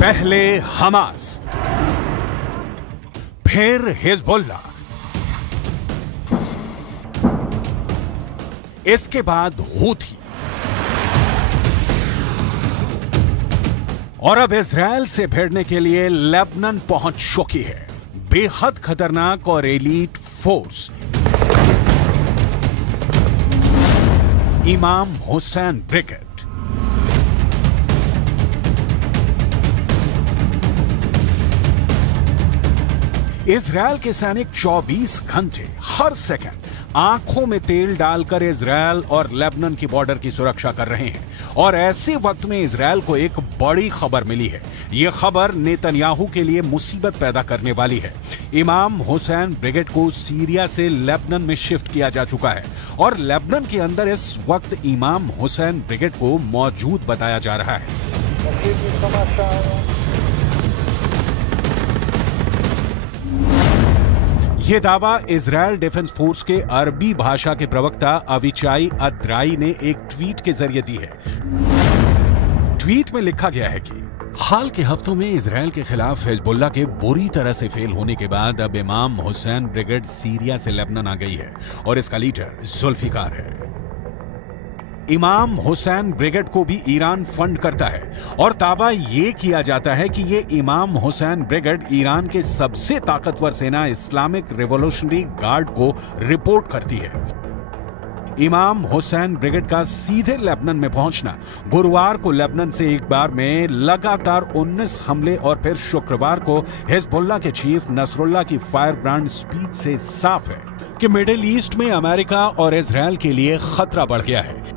पहले हमास, फिर हिजबुल्लाह, इसके बाद हूथी और अब इजराइल से भिड़ने के लिए लेबनान पहुंच चुकी है बेहद खतरनाक और एलीट फोर्स इमाम हुसैन ब्रिगेड। इजराइल के सैनिक 24 घंटे हर सेकंड आंखों में तेल डालकर इजराइल और लेबनान की बॉर्डर की सुरक्षा कर रहे हैं और ऐसे वक्त में इजराइल को एक बड़ी खबर मिली है। यह खबर नेतन्याहू के लिए मुसीबत पैदा करने वाली है। इमाम हुसैन ब्रिगेड को सीरिया से लेबनान में शिफ्ट किया जा चुका है और लेबनान के अंदर इस वक्त इमाम हुसैन ब्रिगेड को मौजूद बताया जा रहा है। यह दावा इजराइल डिफेंस फोर्स के अरबी भाषा के प्रवक्ता अविचाई अद्राई ने एक ट्वीट के जरिए दी है। ट्वीट में लिखा गया है कि हाल के हफ्तों में इजराइल के खिलाफ हिजबुल्लाह के बुरी तरह से फेल होने के बाद अब इमाम हुसैन ब्रिगेड सीरिया से लेबनान आ गई है और इसका लीडर जुल्फिकार है। इमाम हुसैन ब्रिगेड को भी ईरान फंड करता है और दावा यह किया जाता है कि यह इमाम हुसैन ब्रिगेड ईरान के सबसे ताकतवर सेना इस्लामिक रिवॉल्यूशनरी गार्ड को रिपोर्ट करती है। इमाम हुसैन ब्रिगेड का सीधे लेबनान में पहुंचना गुरुवार को लेबनान से एक बार में लगातार 19 हमले और फिर शुक्रवार को हिजबुल्लाह के चीफ नसरुल्लाह की फायर ब्रांड स्पीच से साफ है कि मिडिल ईस्ट में अमेरिका और इजराइल के लिए खतरा बढ़ गया है।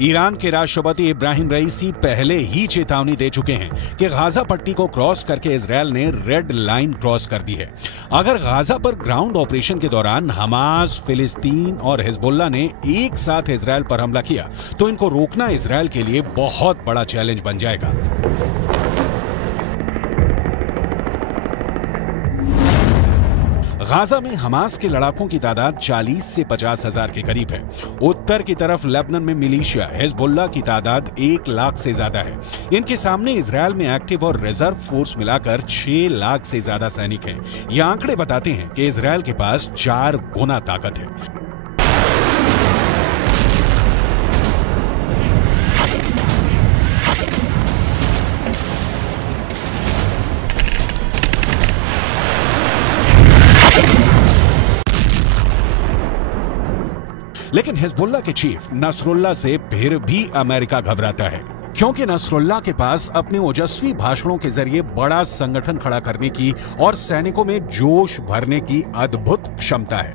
ईरान के राष्ट्रपति इब्राहिम रईसी पहले ही चेतावनी दे चुके हैं कि गाजा पट्टी को क्रॉस करके इजराइल ने रेड लाइन क्रॉस कर दी है। अगर गाजा पर ग्राउंड ऑपरेशन के दौरान हमास, फिलिस्तीन और हिजबुल्लाह ने एक साथ इजराइल पर हमला किया तो इनको रोकना इजराइल के लिए बहुत बड़ा चैलेंज बन जाएगा। गाजा में हमास के लड़ाकों की तादाद 40 से 50 हजार के करीब है। उत्तर की तरफ लेबनान में मिलिशिया हिजबुल्लाह की तादाद 1 लाख से ज्यादा है। इनके सामने इजराइल में एक्टिव और रिजर्व फोर्स मिलाकर 6 लाख से ज्यादा सैनिक हैं। ये आंकड़े बताते हैं कि इजराइल के पास 4 गुना ताकत है। लेकिन हिजबुल्लाह के चीफ नसरुल्लाह से फिर भी अमेरिका घबराता है, क्योंकि नसरुल्लाह के पास अपने ओजस्वी भाषणों के जरिए बड़ा संगठन खड़ा करने की और सैनिकों में जोश भरने की अद्भुत क्षमता है।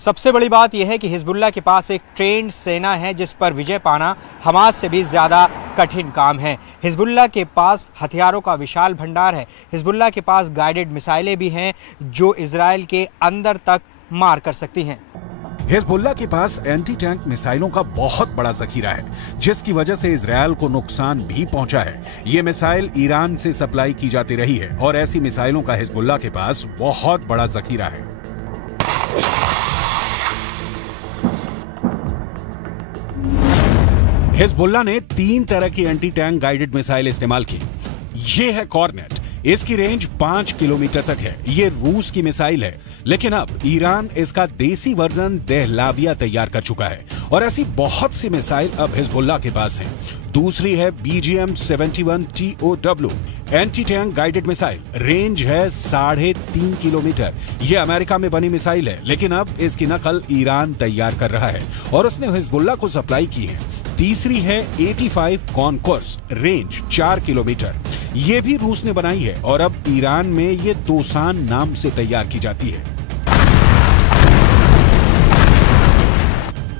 सबसे बड़ी बात यह है कि हिजबुल्लाह के पास एक ट्रेंड सेना है जिस पर विजय पाना हमास से भी ज़्यादा कठिन काम है। हिजबुल्लाह के पास हथियारों का विशाल भंडार है। हिजबुल्लाह के पास गाइडेड मिसाइलें भी हैं जो इजराइल के अंदर तक मार कर सकती हैं। हिजबुल्लाह के पास एंटी टैंक मिसाइलों का बहुत बड़ा जखीरा है, जिसकी वजह से इजराइल को नुकसान भी पहुंचा है। ये मिसाइल ईरान से सप्लाई की जाती रही है और ऐसी मिसाइलों का हिजबुल्लाह के पास बहुत बड़ा जखीरा है। हिजबुल्लाह ने 3 तरह की एंटी टैंक गाइडेड मिसाइल इस्तेमाल की। ये है कॉर्नेट, इसकी रेंज 5 किलोमीटर तक है। ये रूस की मिसाइल है, लेकिन अब ईरान इसका देसी वर्जन देहलाविया तैयार कर चुका है और ऐसी बहुत सी मिसाइल अब हिजबुल्लाह के पास हैं। दूसरी है BGM-71 TOW anti tank guided missile. Range है 3.5 किलोमीटर। यह अमेरिका में बनी मिसाइल है, लेकिन अब इसकी नकल ईरान तैयार कर रहा है और उसने हिजबुल्लाह को सप्लाई की है। तीसरी है 85 कॉनकोर्स, रेंज 4 किलोमीटर। यह भी रूस ने बनाई है और अब ईरान में ये दोसान नाम से तैयार की जाती है।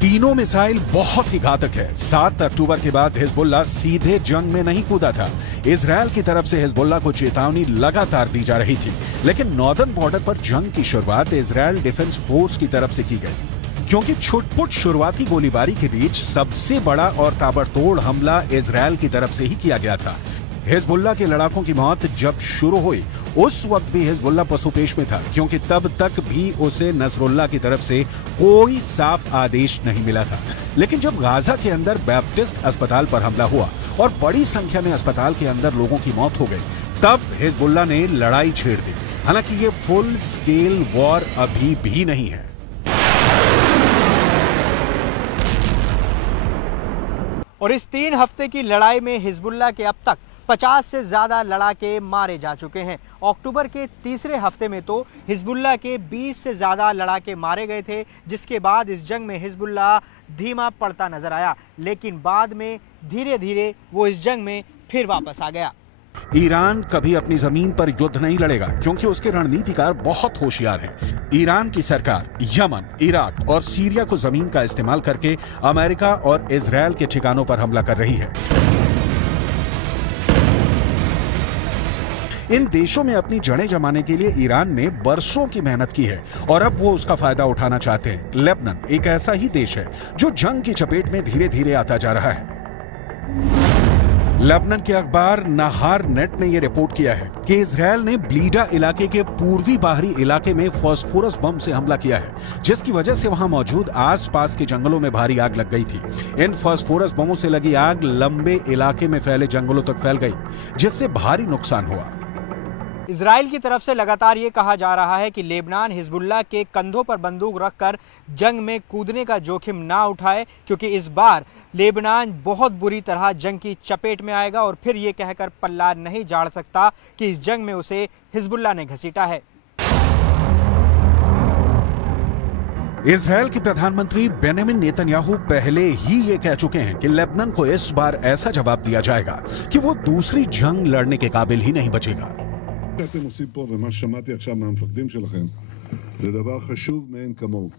तीनों मिसाइल बहुत ही घातक है। 7 अक्टूबर के बाद हिजबुल्लाह सीधे जंग में नहीं कूदा था। इजरायल की तरफ से हिजबुल्लाह को चेतावनी लगातार दी जा रही थी, लेकिन नॉर्दर्न बॉर्डर पर जंग की शुरुआत इजरायल डिफेंस फोर्स की तरफ से की गई, क्योंकि छुटपुट शुरुआती गोलीबारी के बीच सबसे बड़ा और ताबड़तोड़ हमला इजरायल की तरफ से ही किया गया था। हिजबुल्लाह के लड़ाकों की मौत जब शुरू हुई उस वक्त भी हिजबुल्लाह पसुपेश में था, क्योंकि तब तक भी उसे नसरुल्लाह की तरफ से कोई साफ आदेश नहीं मिला था। लेकिन जब गाजा के अंदर बैप्टिस्ट अस्पताल पर हमला हुआ और बड़ी संख्या में अस्पताल के अंदर लोगों की मौत हो गई, तब हिजबुल्लाह ने लड़ाई छेड़ दी। हालांकि ये फुल स्केल वॉर अभी भी नहीं है। और इस 3 हफ्ते की लड़ाई में हिजबुल्लाह के अब तक 50 से ज्यादा लड़ाके मारे जा चुके हैं। अक्टूबर के तीसरे हफ्ते में तो हिजबुल्लाह के 20 से ज्यादा लड़ाके मारे गए थे, जिसके बाद इस जंग में हिजबुल्लाह धीमा पड़ता नजर आया, लेकिन बाद में धीरे धीरे वो इस जंग में फिर वापस आ गया। ईरान कभी अपनी जमीन पर युद्ध नहीं लड़ेगा, क्योंकि उसके रणनीतिकार बहुत होशियार हैं। ईरान की सरकार यमन, इराक और सीरिया को जमीन का इस्तेमाल करके अमेरिका और इजरायल के ठिकानों पर हमला कर रही है। इन देशों में अपनी जड़ें जमाने के लिए ईरान ने बरसों की मेहनत की है और अब वो उसका फायदा उठाना चाहते हैं। लेबनान एक ऐसा ही देश है जो जंग की चपेट में धीरे धीरे आता जा रहा है। लेबनान के अखबार नहार नेट ने यह रिपोर्ट किया है कि इजरायल ने ब्लीडा इलाके के पूर्वी बाहरी इलाके में फास्फोरस बम से हमला किया है, जिसकी वजह से वहां मौजूद आसपास के जंगलों में भारी आग लग गई थी। इन फास्फोरस बमों से लगी आग लंबे इलाके में फैले जंगलों तक फैल गई, जिससे भारी नुकसान हुआ। इजराइल की तरफ से लगातार ये कहा जा रहा है कि लेबनान हिजबुल्लाह के कंधों पर बंदूक रखकर जंग में कूदने का जोखिम ना उठाए, क्योंकि इस बार लेबनान बहुत बुरी तरह जंग की चपेट में आएगा और फिर ये कहकर पल्ला नहीं झाड़ सकता कि इस जंग में उसे हिजबुल्लाह ने घसीटा है। इजरायल के प्रधानमंत्री बेंजामिन नेतन्याहू पहले ही ये कह चुके हैं कि लेबनान को इस बार ऐसा जवाब दिया जाएगा कि वो दूसरी जंग लड़ने के काबिल ही नहीं बचेगा। שאתם עושים פה ומה ששמעתי עכשיו מהמפקדים שלכם זה דבר חשוב מאין כמוהו.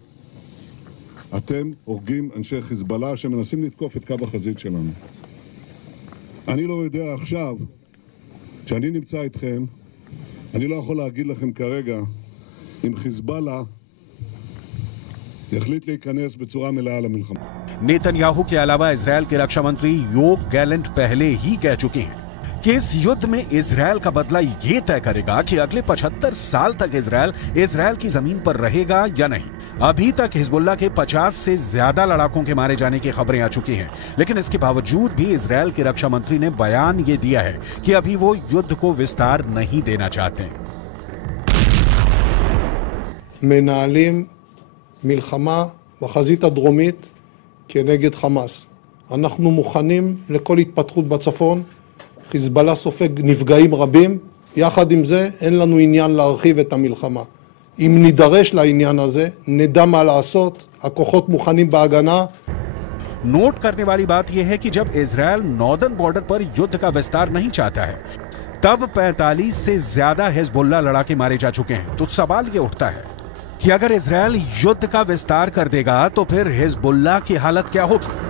אתם הורגים אנשי חיזבאללה שמנסים לתקוף את קו החזית שלנו. אני לא יודע עכשיו, כשאני נמצא איתכם, אני לא יכול להגיד לכם כרגע אם חיזבאללה יחליט להיכנס בצורה מלאה למלחמה. नेतन्याहू के अलावा इजरायल के रक्षा मंत्री योव गैलेंट पहले ही कह चुके हैं कि इस युद्ध में इजरायल का बदला ये तय करेगा कि अगले 75 साल तक इजरायल की जमीन पर रहेगा या नहीं। अभी तक हिजबुल्लाह के 50 से ज्यादा लड़ाकों के मारे जाने की खबरें आ चुकी हैं, लेकिन इसके बावजूद भी इजरायल के रक्षा मंत्री ने बयान ये दिया है कि अभी वो युद्ध को विस्तार नहीं देना चाहते। מנהלים מלחמה בחזית הדרומית כנגד חמאס. אנחנו מוכנים לכל התפתחות בצפון. חיזבאללה סופג נפגעים רבים. יחד עם זה אין לנו עניין להרחיב את המלחמה. אם נידרש לעניין הזה, נדע מה לעשות. הכוחות מוכנים בהגנה. नोट करने वाली बात यह है कि जब इजरायल नॉर्दर्न बॉर्डर पर युद्ध का विस्तार नहीं चाहता है, तब 45 से ज्यादा हिजबुल्लाह लड़ाके मारे जा चुके हैं। तो सवाल यह उठता है कि अगर इजरायल युद्ध का विस्तार कर देगा तो फिर हिजबुल्लाह की हालत क्या होगी।